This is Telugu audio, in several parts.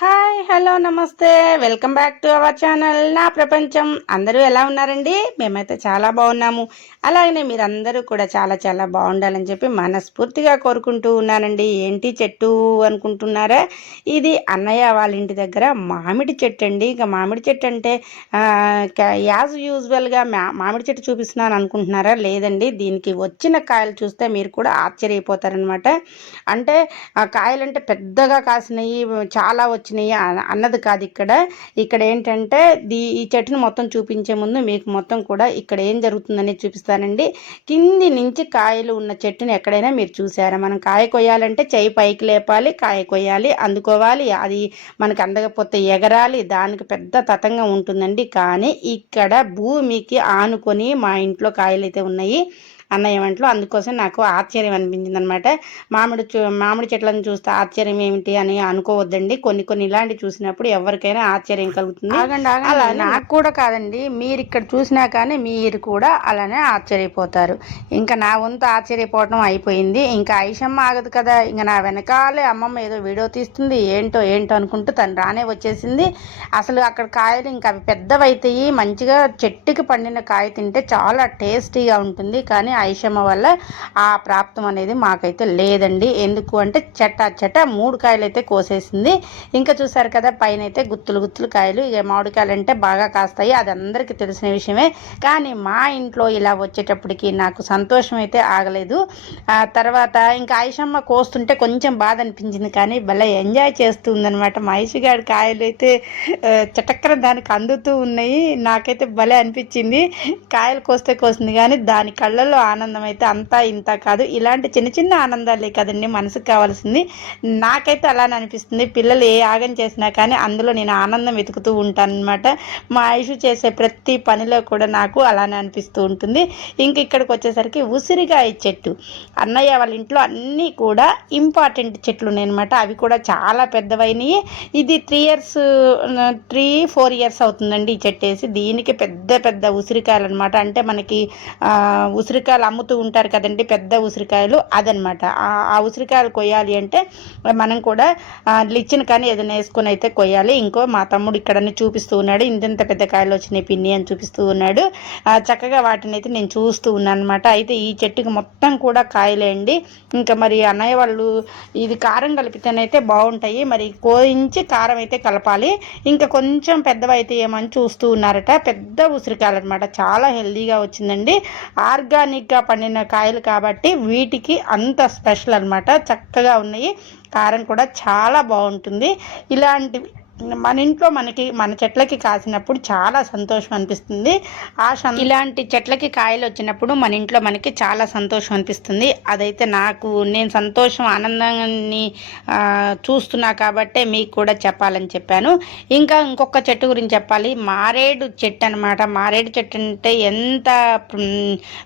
hi. హాయ్ హలో నమస్తే. Welcome back to our channel. నా ప్రపంచం. అందరూ ఎలా ఉన్నారండి? మేమైతే చాలా బాగున్నాము. అలాగనే మీరందరూ కూడా చాలా చాలా బాగుండాలని చెప్పి మనస్ఫూర్తిగా కోరుకుంటూ ఉన్నానండి. ఏంటి చెట్టు అనుకుంటున్నారా? ఇది అన్నయ్య వాళ్ళ ఇంటి దగ్గర మామిడి చెట్టు అండి. ఇక మామిడి చెట్టు అంటే యాజ్ యూజువల్గా మామిడి చెట్టు చూపిస్తున్నాను అనుకుంటున్నారా? లేదండి. దీనికి వచ్చిన కాయలు చూస్తే మీరు కూడా ఆశ్చర్యపోతారనమాట అంటే ఆ కాయలంటే పెద్దగా కాసినాయి చాలా వచ్చినాయి. అన్నది కాదు ఇక్కడ. ఇక్కడ ఏంటంటే దీ ఈ చెట్టును మొత్తం చూపించే ముందు మీకు మొత్తం కూడా ఇక్కడ ఏం జరుగుతుందనేది చూపిస్తానండి. కింది నుంచి కాయలు ఉన్న చెట్టుని ఎక్కడైనా మీరు చూసారా? మనం కాయ కొయ్యాలంటే చేయి పైకి లేపాలి కాయ కొయ్యాలి అందుకోవాలి. అది మనకు అందకపోతే ఎగరాలి దానికి పెద్ద తతంగా ఉంటుందండి. కానీ ఇక్కడ భూమికి ఆనుకొని మా ఇంట్లో కాయలు అయితే ఉన్నాయి. అన్నయ్య వంటలో. అందుకోసం నాకు ఆశ్చర్యం అనిపించింది అనమాట మామిడి చూ మామిడి చెట్లను చూస్తే ఆశ్చర్యం ఏమిటి అని అనుకోవద్దండి. కొన్ని కొన్ని ఇలాంటి చూసినప్పుడు ఎవరికైనా ఆశ్చర్యం కలుగుతుంది. అలా నాకు కూడా కాదండి. మీరు ఇక్కడ చూసినా కానీ మీరు కూడా అలానే ఆశ్చర్యపోతారు. ఇంకా నా వంతు ఆశ్చర్యపోవడం అయిపోయింది. ఇంకా ఐషమ్మ ఆగదు కదా. ఇంకా నా వెనకాలే అమ్మమ్మ ఏదో వీడియో తీస్తుంది. ఏంటో ఏంటో అనుకుంటూ తను రానే వచ్చేసింది. అసలు అక్కడ కాయలు ఇంకా అవి పెద్దవైతాయి. మంచిగా చెట్టుకి పండిన కాయ తింటే చాలా టేస్టీగా ఉంటుంది. కానీ ఐషమ్మ వల్ల ఆ ప్రాప్తం అనేది మాకైతే లేదండి. ఎందుకు అంటే చెట్ట చెట్ట మూడు కాయలు అయితే కోసేసింది. ఇంకా చూసారు కదా పైన అయితే గుత్తులు గుత్తులు కాయలు. ఇక మామిడికాయలు అంటే బాగా కాస్తాయి. అది అందరికీ తెలిసిన విషయమే. కానీ మా ఇంట్లో ఇలా వచ్చేటప్పటికి నాకు సంతోషం అయితే ఆగలేదు. ఆ తర్వాత ఇంకా ఐషమ్మ కోస్తుంటే కొంచెం బాధ అనిపించింది. కానీ భలే ఎంజాయ్ చేస్తుందనమాట మా గారి కాయలు అయితే చటక్కర దానికి అందుతూ ఉన్నాయి. నాకైతే భలే అనిపించింది. కాయలు కోస్తే కోసింది. కానీ దాని కళ్ళల్లో ఆనందం అయితే అంతా ఇంత కాదు. ఇలాంటి చిన్న చిన్న ఆనందాలే కదండి మనసుకు కావాల్సింది. నాకైతే అలానే అనిపిస్తుంది. పిల్లలు ఏ యాగం చేసినా కానీ అందులో నేను ఆనందం వెతుకుతూ ఉంటాను అనమాట మా ఆయుష్ చేసే ప్రతి పనిలో కూడా నాకు అలానే అనిపిస్తూ ఉంటుంది. ఇంక ఇక్కడికి వచ్చేసరికి ఉసిరికాయ చెట్టు. అన్నయ్య వాళ్ళ ఇంట్లో అన్నీ కూడా ఇంపార్టెంట్ చెట్లు ఉన్నాయన్నమాట. అవి కూడా చాలా పెద్దవైనవి ఇది three years three four years అవుతుందండి ఈ చెట్టు వేసి దీనికి పెద్ద పెద్ద ఉసిరికాయలు అనమాట అంటే మనకి ఉసిరికాయలు ఉసిరికాయలు అమ్ముతూ ఉంటారు కదండి పెద్ద ఉసిరికాయలు అదనమాట. ఆ- ఉసిరికాయలు కొయ్యాలి అంటే మనం కూడా లిచ్చిన కానీ ఏదైనా వేసుకొని అయితే కొయ్యాలి. ఇంకో మా తమ్ముడు ఇక్కడనే చూపిస్తూ ఉన్నాడు. ఇంతంత పెద్ద కాయలు వచ్చినాయి పిన్ని అని చూపిస్తూ ఉన్నాడు. చక్కగా వాటిని అయితే నేను చూస్తూ ఉన్నాను అనమాట అయితే ఈ చెట్టుకి మొత్తం కూడా కాయలే అండి. ఇంకా మరి అన్నయ్య వాళ్ళు ఇది కారం కలిపితేనైతే బాగుంటాయి. మరి కోయించి కారం అయితే కలపాలి. ఇంకా కొంచెం పెద్దవైతే ఏమని చూస్తూ ఉన్నారట. పెద్ద ఉసిరికాయలు అనమాట చాలా హెల్దీగా వచ్చిందండి. ఆర్గానిక్ సరిగ్గా పండిన కాయలు కాబట్టి వీటికి అంత స్పెషల్ అనమాట చక్కగా ఉన్నాయి. కారం కూడా చాలా బాగుంటుంది. ఇలాంటివి మన ఇంట్లో మనకి మన చెట్లకి కాసినప్పుడు చాలా సంతోషం అనిపిస్తుంది. ఆ సం- ఇలాంటి చెట్లకి కాయలు వచ్చినప్పుడు మన ఇంట్లో మనకి చాలా సంతోషం అనిపిస్తుంది. అదైతే నాకు నేను సంతోషం ఆనందాన్ని చూస్తున్నా కాబట్టే మీకు కూడా చెప్పాలని చెప్పాను. ఇంకా ఇంకొక చెట్టు గురించి చెప్పాలి. మారేడు చెట్టు అనమాట మారేడు చెట్టు అంటే ఎంత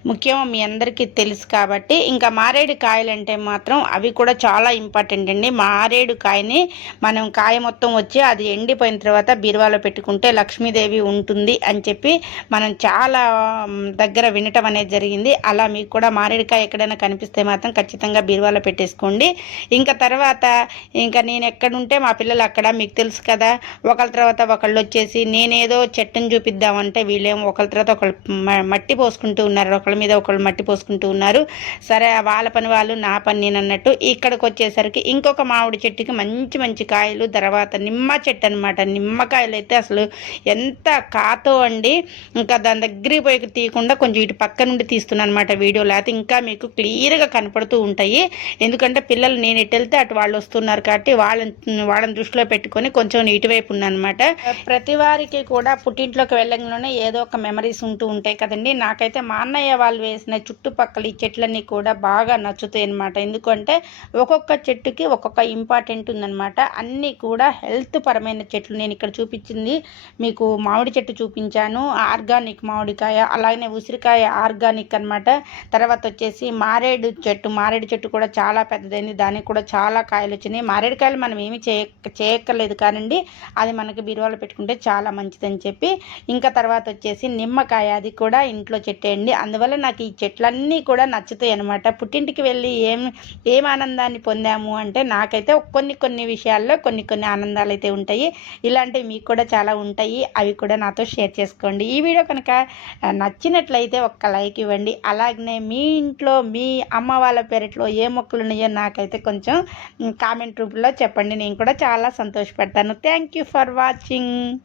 ముఖ్యమో మీ అందరికీ తెలుసు కాబట్టి ఇంకా మారేడు కాయలు అంటే మాత్రం అవి కూడా చాలా ఇంపార్టెంట్ అండి. మారేడు కాయని మనం కాయ మొత్తం వచ్చి అది ఎండిపోయిన తర్వాత బీరువాలో పెట్టుకుంటే లక్ష్మీదేవి ఉంటుంది అని చెప్పి మనం చాలా దగ్గర వినటం అనేది జరిగింది. అలా మీకు కూడా మారేడుకాయ ఎక్కడైనా కనిపిస్తే మాత్రం ఖచ్చితంగా బీరువాలో పెట్టేసుకోండి. ఇంకా తర్వాత ఇంకా నేను ఎక్కడుంటే మా పిల్లలు అక్కడ మీకు తెలుసు కదా ఒకళ్ళ తర్వాత ఒకళ్ళు వచ్చేసి నేనేదో చెట్టుని చూపిద్దామంటే వీళ్ళేమో ఒకళ్ళ తర్వాత ఒకళ్ళు మట్టి పోసుకుంటూ ఉన్నారు. ఒకళ్ళ మీద ఒకళ్ళు మట్టి పోసుకుంటూ ఉన్నారు. సరే వాళ్ళ పని వాళ్ళు నా పని నేను అన్నట్టు ఇక్కడికి వచ్చేసరికి ఇంకొక మామిడి చెట్టుకి మంచి మంచి కాయలు తర్వాత నిమ్మ చెట్టు అనమాట నిమ్మకాయలు అయితే అసలు ఎంత కాతో అండి. ఇంకా దాని దగ్గరికి పోయి తీయకుండా కొంచెం ఇటు పక్క నుండి తీస్తున్నాను అనమాట వీడియో. లేకపోతే ఇంకా మీకు క్లియర్గా కనపడుతూ ఉంటాయి. ఎందుకంటే పిల్లలు నేను ఎటు వెళ్తే అటు వాళ్ళు వస్తున్నారు కాబట్టి వాళ్ళని వాళ్ళని దృష్టిలో పెట్టుకొని కొంచెం ఇటువైపు ఉన్నానమాట ప్రతి వారికి కూడా పుట్టింట్లోకి వెళ్ళంగానే ఏదో ఒక మెమరీస్ ఉంటూ ఉంటాయి కదండి. నాకైతే మా అన్నయ్య వాళ్ళు వేసిన చుట్టుపక్కల ఈ చెట్లన్నీ కూడా బాగా నచ్చుతాయి అనమాట ఎందుకంటే ఒక్కొక్క చెట్టుకి ఒక్కొక్క ఇంపార్టెంట్ ఉందన్నమాట. అన్నీ కూడా హెల్త్ పరమైన రకమైన చెట్లు నేను ఇక్కడ చూపించింది. మీకు మామిడి చెట్టు చూపించాను. ఆర్గానిక్ మామిడికాయ అలాగే ఉసిరికాయ ఆర్గానిక్ అనమాట తర్వాత వచ్చేసి మారేడు చెట్టు. మారేడు చెట్టు కూడా చాలా పెద్దదైంది. దానికి కూడా చాలా కాయలు వచ్చినాయి. మారేడుకాయలు మనం ఏమి చేయక్కర్లేదు కానండి. అది మనకి బీరువాలో పెట్టుకుంటే చాలా మంచిదని చెప్పి. ఇంకా తర్వాత వచ్చేసి నిమ్మకాయ అది కూడా ఇంట్లో చెట్టేయండి. అందువల్ల నాకు ఈ చెట్లన్నీ కూడా నచ్చుతాయి అనమాట పుట్టింటికి వెళ్ళి ఏం ఏం ఆనందాన్ని పొందాము అంటే నాకైతే కొన్ని కొన్ని విషయాల్లో కొన్ని కొన్ని ఆనందాలు అయితే ఉంటాయి. ఇలాంటివి మీకు కూడా చాలా ఉంటాయి. అవి కూడా నాతో షేర్ చేసుకోండి. ఈ వీడియో కనుక నచ్చినట్లయితే ఒక్క లైక్ ఇవ్వండి. అలాగనే మీ ఇంట్లో మీ అమ్మ వాళ్ళ పెరట్లో ఏ మొక్కలు ఉన్నాయో నాకైతే కొంచెం కామెంట్ రూపంలో చెప్పండి. నేను కూడా చాలా సంతోషపడతాను. Thank you for watching.